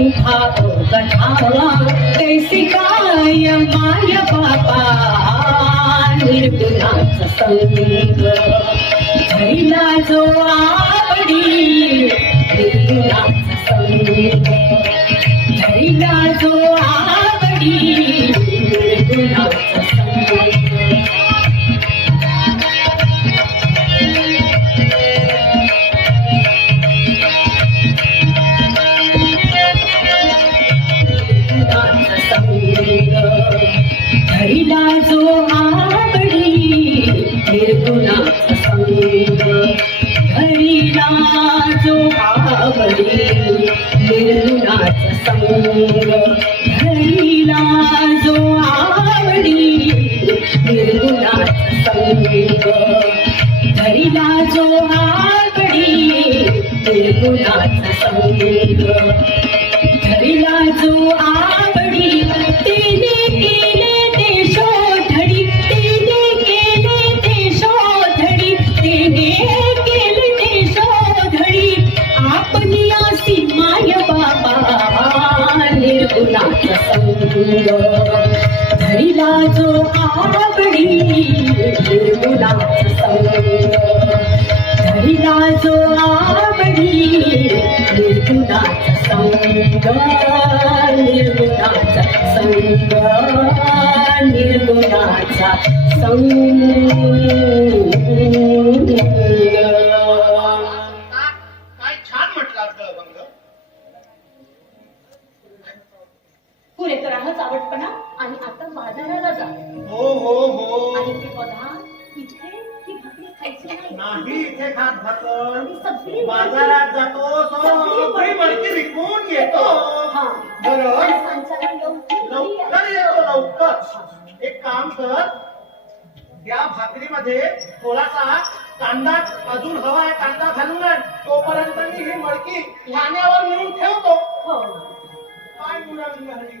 उठाओ गठाओ कैसी काय माय बापा निर्गुणाचा संग हरिला जो आवडी निर्गुणाचा संग हरिला जो आवडी हरिला जो आवडी निर्गुणाचा संग हरिला जो आवडी निर्गुणाचा संग हरिला जो आवडी निर्गुणाचा संग हरिला जो आवडी निर्गुणाचा संग धरिला जो आवडी निर्गुणाचा संग धरिला जो आवडी निर्गुणाचा संग धरिला जो आवडी निर्गुणाचा संग निर्गुणाचा संग निर्गुणाचा संग. तर आहेच आवडपणा. आणि आता बाजाराला जा. हो हो हो. आणि ते बघा इथे ही भाकरी खायची नाही. नाही इथे खात भाकर. आणि सगळी बाजारात जातो सगळी मडकी विकून येतो. हा. बरं. माणसाला लवकर लवकर येतो लवकर. एक काम कर. या भाकरीमध्ये थोडासा कांदा अजून हवा आहे कांदा घालून आण. तोपर्यंत मी ही मडकी पाण्यावर नेऊन ठेवतो. हो. काय मुलांनी हल्ली?